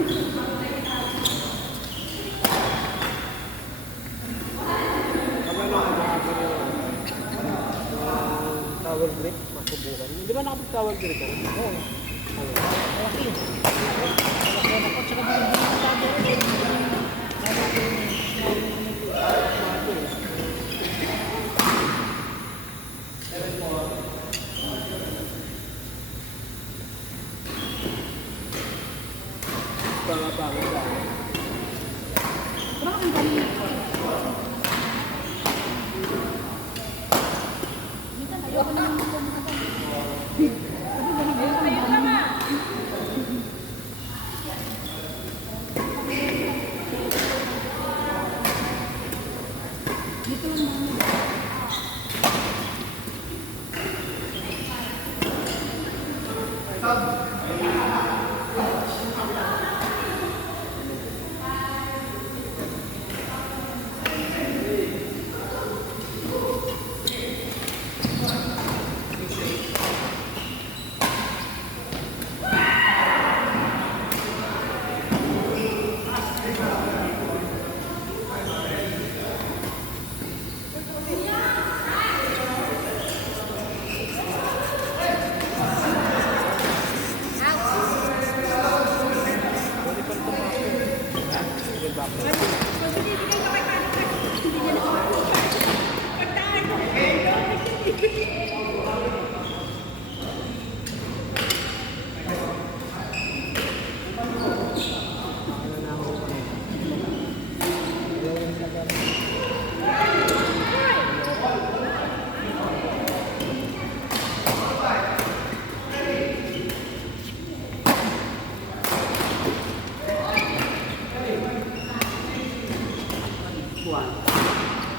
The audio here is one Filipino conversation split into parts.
Tower brick, masubukan. Di ba nakapag-tower brick ka? Oo. Malaki. Malaki na po. Tsaka bango ba? Parang ang galing. Minsan ayoko na naman ito. Ayun naman. Dito naman.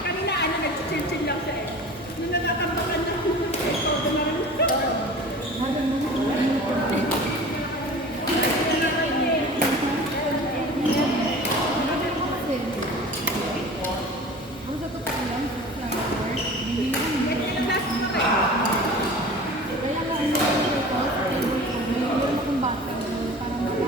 Kanina nag-chill-chill lang siya eh. Nung nagkakampakan na ako, Ang sa totoo lang, sa flower, hindi nag-chill class mo na rin. kaya nga ano yung ito, sa table ko, mayroon akong bata, parang ano ko,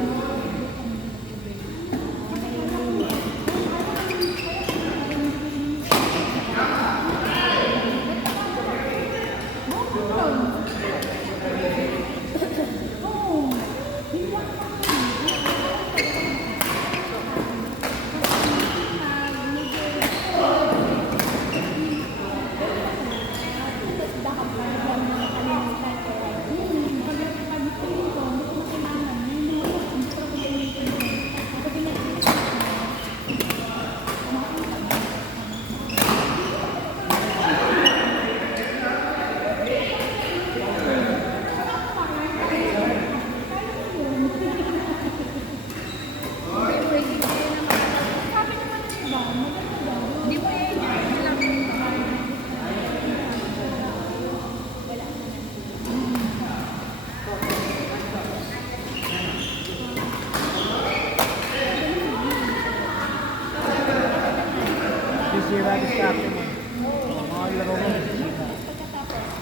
Sisira di sa akin eh. Mga laro mo.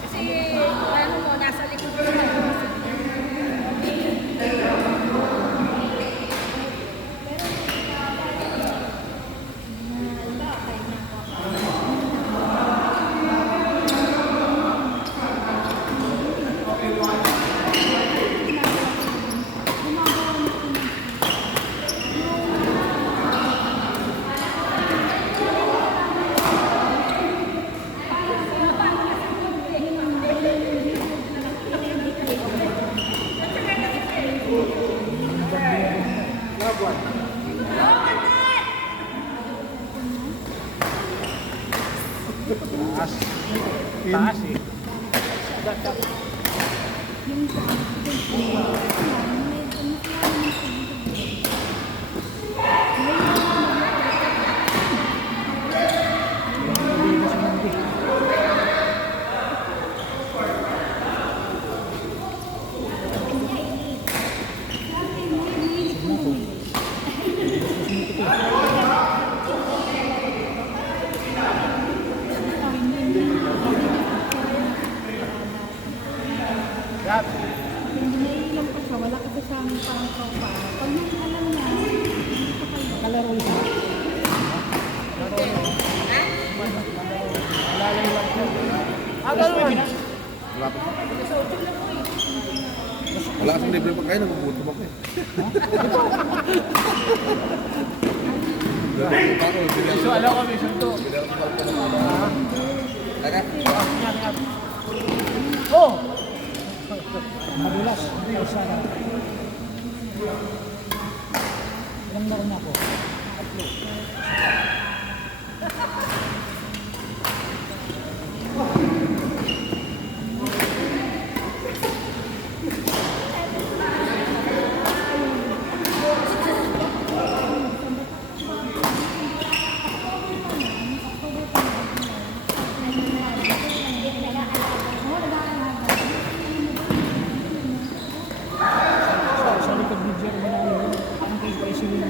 Kasi ano mo, nasa likod ko na. Taas. Taas eh. Hindi naiilang pa siya, wala kasi siyang parang sofa. Pag nang alam niya, Naglalaro ulit siya. Naglalaro lang siya. Ganun. Wala pa. Wala kasing libre pagkain, nagugutom ako eh. So, alam ko, mission 2. Teka. Oh! Madulas. Sana. Ilang laro na ako? Tatlo. Sa likod ni Jerry Manalo, ang kay Silvio.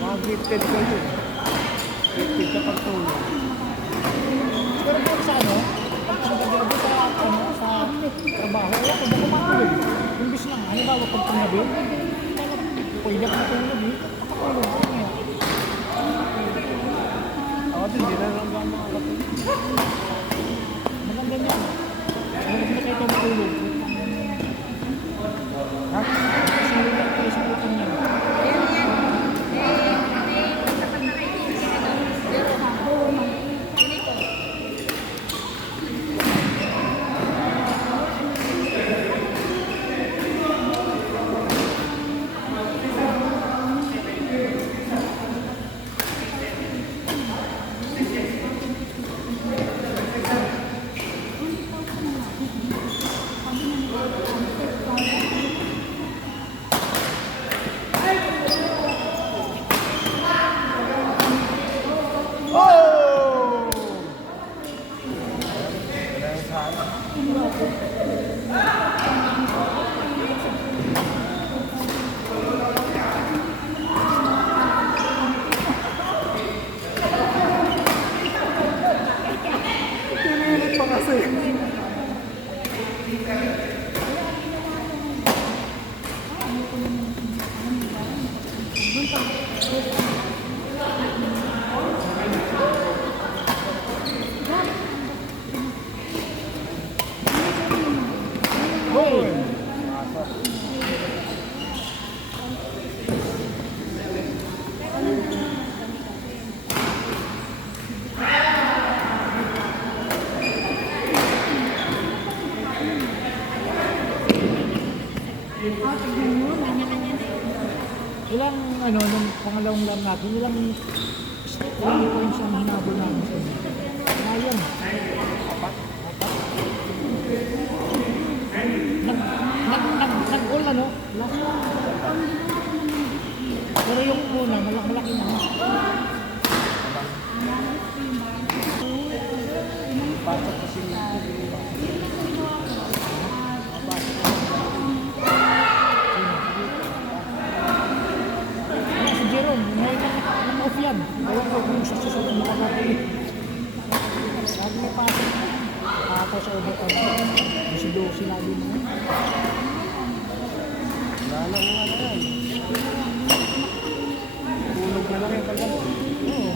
Mga gifted kayo. Gifted ka pagtulog. Pero kung sa ano, pag nagagabi sa trabaho, wala ko baka matulog. Imbis lang, halimbawa pag panggabi, pwede ka matulog eh. Nakatulog ko nga. Ako din, di na lang mga katulog. Maganda niya. Ano na kayo matulog? Ha? Kasi nila kayo sa putang niya. Ilang ano, nung pangalawang lang natin, ilang points ang hinabol namin sa inyo. Ngayon, apat. Nag-all ano? Pero yung una, malaki na. Pasok kasi si Jerome, ngayon naka-off yan. Ngayon ko kung sa susunod makakapili. Sabi may pasok. Ako sa overtime. Si Do, sinabi mo. Wala ko nga na yan. Tulog na lang yung pagkat. Oo.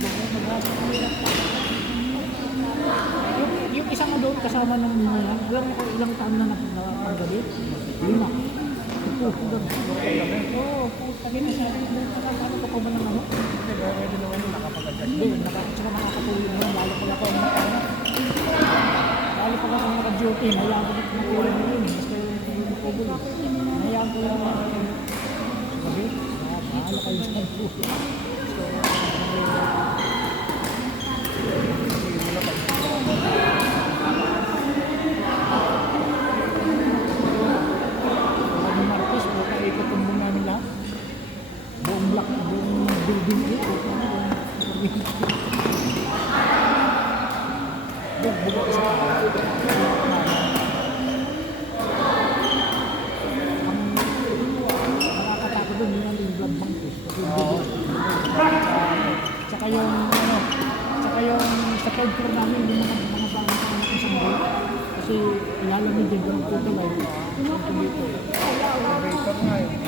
Tulog na yung yung isang doon kasama ng mga yan, alam mo kung ilang taon na nakapagabi? 5. Oo, sabi na siya, ano ko pa ba ng ano? Pwede naman yung nakapag-adjust. Hindi, tsaka nakakatulong yun, lalo pala ako lalo pala ako naka-duty, hayaan ko matulong mo yun. Basta yung tubulo. Hayaan ko lang sabi, bahala kayo sa tubulo. Buong building ito. Nagbayad ako sa kanya. Ang nakakatakot doon, yun ang yung blood bank eh. Kasi yung tsaka yung, ano, tsaka yung sa third floor namin, yung mga bangon sa anak ng sanggol. Kasi ilalamig din doon po tuloy. Yung kumito. Vapor nga yun.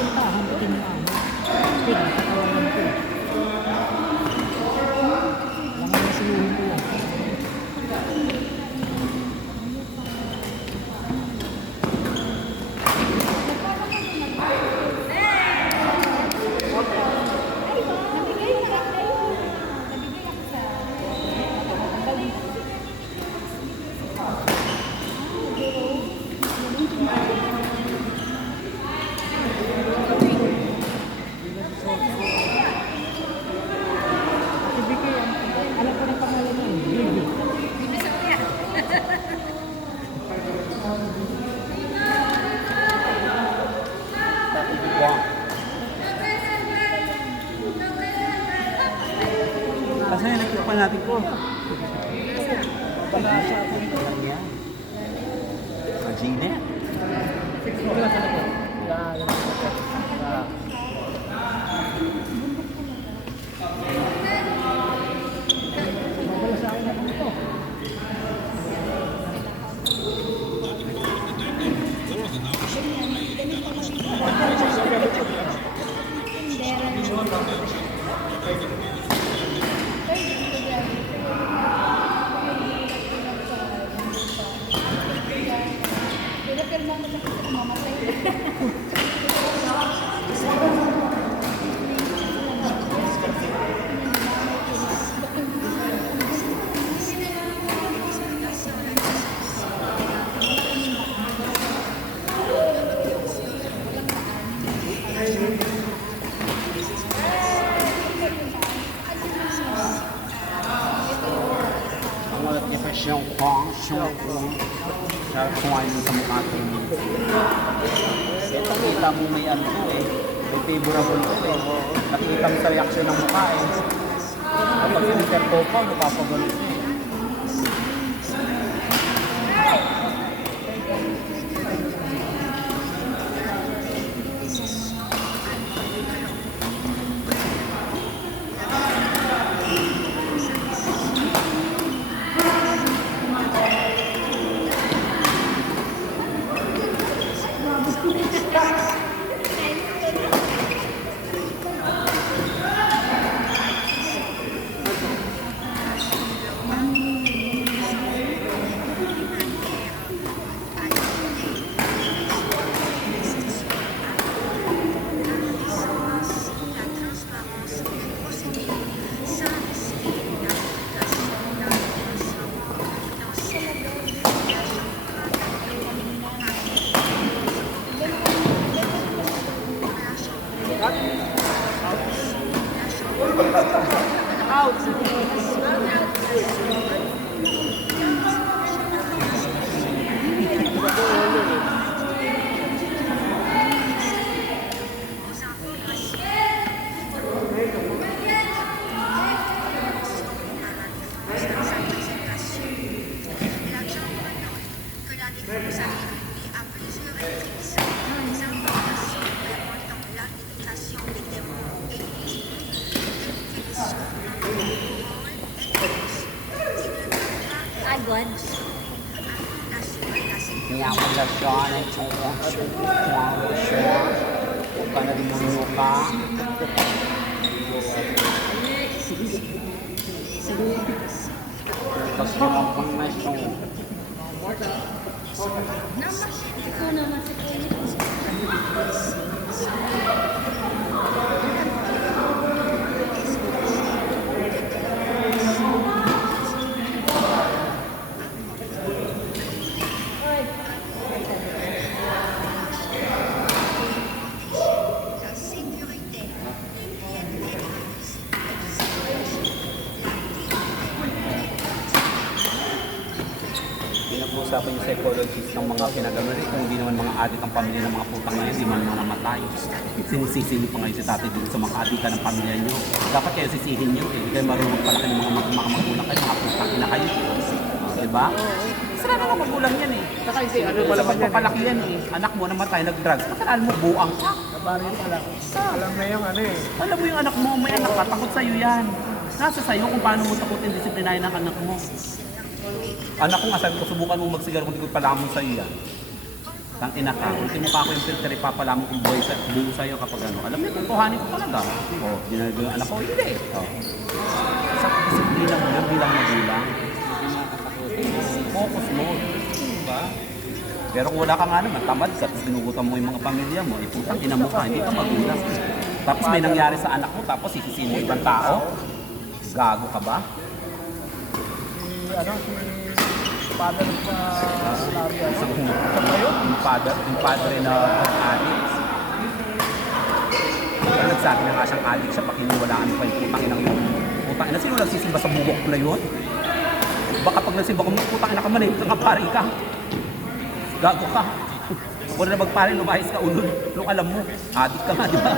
Puntahan ko din yung ano. Pinakakawalan ko. Alam mo na sinuhin ko yan. Ate Vicky, alam ko na pangalan niya. Vicky. Kasi nakikita natin ko. Wala siya. Sa Gina. Wala sa likod. Wala. Wala sa akin na ito. Pinapirma mo siya kasi mamatay. Ang ulat niya pa siyang kong, siyang kong. Kaya kumain mo sa mukha ko. Ito, kita mo may ano to eh. May favorable to eh. Nakita mo sa reaction ng mukha eh. Kapag siniterpo pa, mapapagulit eh. Kaya ako na siya, nagtulong siya, kumawa siya. Huwag ka na rin mumuka. Tapos lumabang na siya. Ikaw naman si Kuya. pag-uusapan yung psychologist ng mga pinagano rin, kung hindi naman mga adik ang pamilya ng mga putang ngayon, hindi man mga namatay. Sinisisi niyo pa ngayon si tatay dito sa mga adika ng pamilya niyo. Dapat kayo sisihin niyo, eh. Hindi kayo marunong palaki ng mga magulang kayo, mga putang ina kayo. Diba? Sira na lang magulang yan eh. Saka hindi, ano Sa pala ba yan pagpapalaki yan eh. Anak mo namatay, nag-drugs. Kasalanan mo, buang ka. Nabaril pala ko. Alam na yung ano eh. Alam mo yung anak mo, may anak ka, takot sa'yo yan. Nasa sa'yo kung paano mo takutin, disiplinahin ang anak mo. Anak ko nga, sabi ko, subukan mo magsigaro kung di ko palamon sa'yo yan. Tang ina ka, kung mo pa ako yung filter, ipapalamon kong buhay sa'yo kapag ano. Alam mo, kukuhanin ko talaga. O, ginagawa yung anak ko, hindi. O. Sa disiplina mo yan bilang magulang. Focus mo. Diba? Pero kung wala ka nga naman, tamad ka, tapos ginugutan mo yung mga pamilya mo, putang ina mo ka, hindi ka magulang. Tapos may nangyari sa anak mo, tapos sisisihin mo ibang tao. Gago ka ba? Si father sa Slavia. Yung padre na addict. Kaya nagsabi na nga siyang addict siya, pakiniwalaan pa yung putang inang yun. Putang ina, sino nagsisimba sa bubok na yun? Baka pag nagsimba ko, putang ina ka man eh, nakapari ka. Gago ka. Wala na magpare, lumayas ka unod. Nung alam mo, addict ka nga, di ba?